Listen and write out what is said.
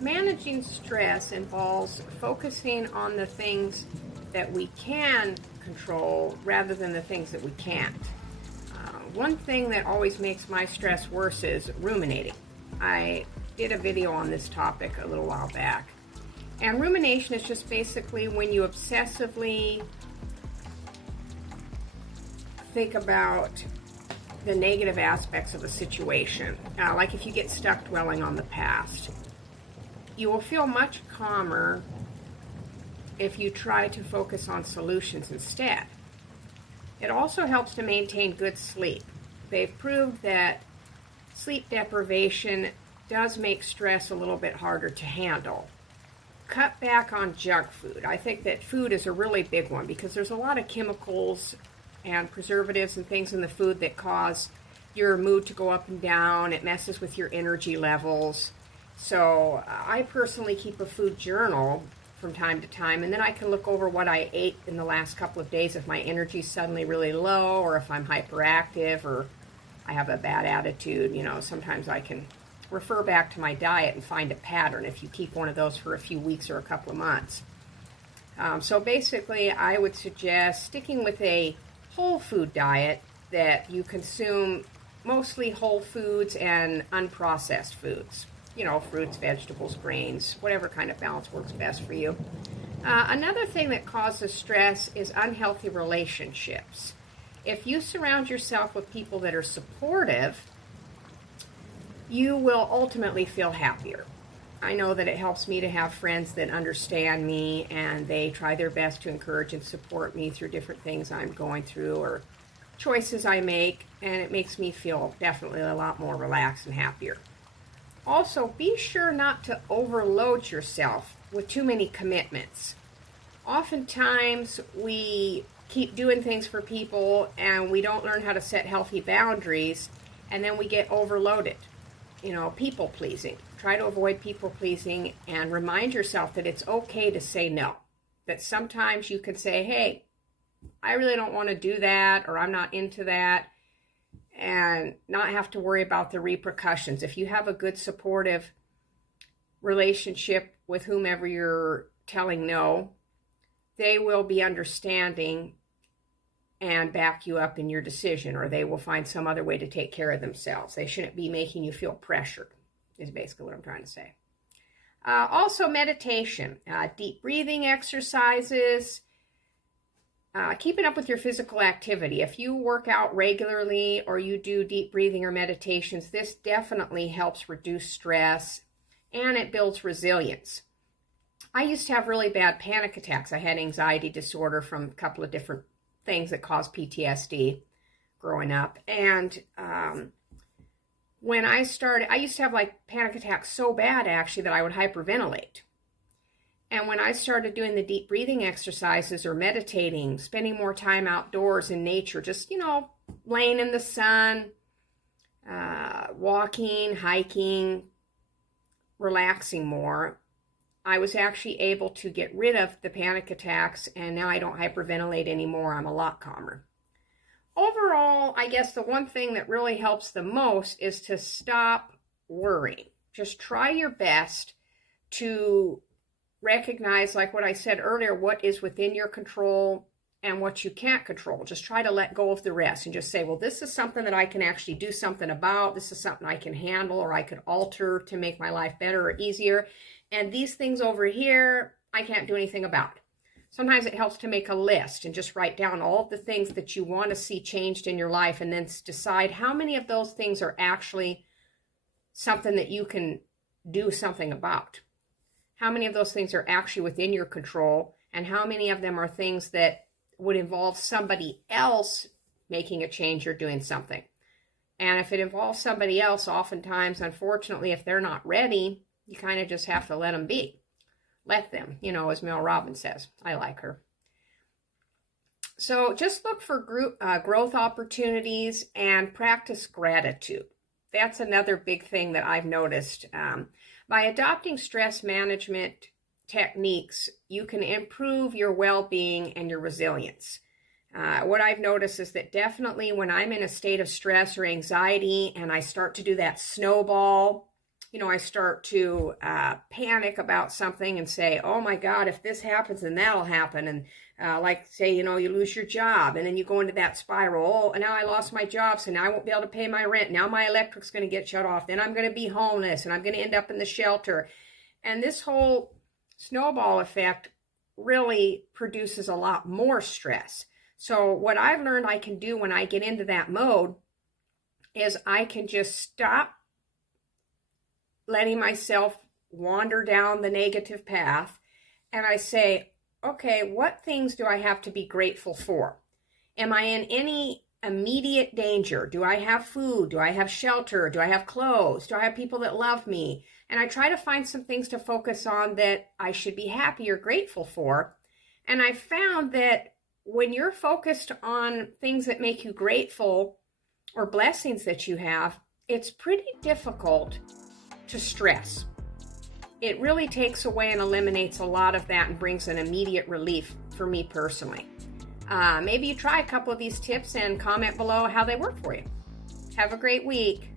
Managing stress involves focusing on the things that we can control rather than the things that we can't. One thing that always makes my stress worse is ruminating. I did a video on this topic a little while back. And rumination is just basically when you obsessively think about the negative aspects of a situation. Like if you get stuck dwelling on the past. You will feel much calmer if you try to focus on solutions instead. It also helps to maintain good sleep. They've proved that sleep deprivation does make stress a little bit harder to handle. Cut back on junk food. I think that food is a really big one because there's a lot of chemicals and preservatives and things in the food that cause your mood to go up and down. It messes with your energy levels. So I personally keep a food journal from time to time, and then I can look over what I ate in the last couple of days if my energy's suddenly really low or if I'm hyperactive or I have a bad attitude. Sometimes I can refer back to my diet and find a pattern if you keep one of those for a few weeks or a couple of months. So basically, I would suggest sticking with a whole food diet that you consume mostly whole foods and unprocessed foods. Fruits, vegetables, grains, whatever kind of balance works best for you. Another thing that causes stress is unhealthy relationships. If you surround yourself with people that are supportive, you will ultimately feel happier. I know that it helps me to have friends that understand me and they try their best to encourage and support me through different things I'm going through or choices I make, and it makes me feel definitely a lot more relaxed and happier. Also, be sure not to overload yourself with too many commitments. Oftentimes, we keep doing things for people and we don't learn how to set healthy boundaries, and then we get overloaded. People pleasing. Try to avoid people pleasing and remind yourself that it's okay to say no. That sometimes you can say, hey, I really don't want to do that, or I'm not into that, and not have to worry about the repercussions. If you have a good supportive relationship with whomever you're telling no, they will be understanding and back you up in your decision, or they will find some other way to take care of themselves. They shouldn't be making you feel pressured, is basically what I'm trying to say. Also, meditation, deep breathing exercises, keeping up with your physical activity. If you work out regularly or you do deep breathing or meditations, this definitely helps reduce stress and it builds resilience. I used to have really bad panic attacks. I had anxiety disorder from a couple of different things that caused PTSD growing up. And when I started, I used to have panic attacks so bad actually that I would hyperventilate. And when I started doing the deep breathing exercises or meditating, spending more time outdoors in nature, just, laying in the sun, walking, hiking, relaxing more, I was actually able to get rid of the panic attacks, and now I don't hyperventilate anymore. I'm a lot calmer. Overall, I guess the one thing that really helps the most is to stop worrying. Just try your best to recognize, like what I said earlier, what is within your control and what you can't control. Just try to let go of the rest and just say, well, this is something that I can actually do something about. This is something I can handle or I could alter to make my life better or easier. And these things over here, I can't do anything about. Sometimes it helps to make a list and just write down all of the things that you want to see changed in your life and then decide how many of those things are actually something that you can do something about. How many of those things are actually within your control, and how many of them are things that would involve somebody else making a change or doing something. And if it involves somebody else, oftentimes, unfortunately, if they're not ready, you kind of just have to let them be. Let them, as Mel Robbins says. I like her. So just look for growth opportunities and practice gratitude. That's another big thing that I've noticed. By adopting stress management techniques, you can improve your well-being and your resilience. What I've noticed is that definitely when I'm in a state of stress or anxiety and I start to do that snowball I start to panic about something and say, oh my God, if this happens, then that'll happen. And like say, you lose your job, and then you go into that spiral. Oh, now I lost my job, so now I won't be able to pay my rent. Now my electric's going to get shut off. Then I'm going to be homeless, and I'm going to end up in the shelter. And this whole snowball effect really produces a lot more stress. So what I've learned I can do when I get into that mode is I can just stop letting myself wander down the negative path, and I say, okay, what things do I have to be grateful for? Am I in any immediate danger? Do I have food? Do I have shelter? Do I have clothes? Do I have people that love me? And I try to find some things to focus on that I should be happy or grateful for. And I found that when you're focused on things that make you grateful or blessings that you have, it's pretty difficult to stress. It really takes away and eliminates a lot of that and brings an immediate relief for me personally. Maybe you try a couple of these tips and comment below how they work for you. Have a great week.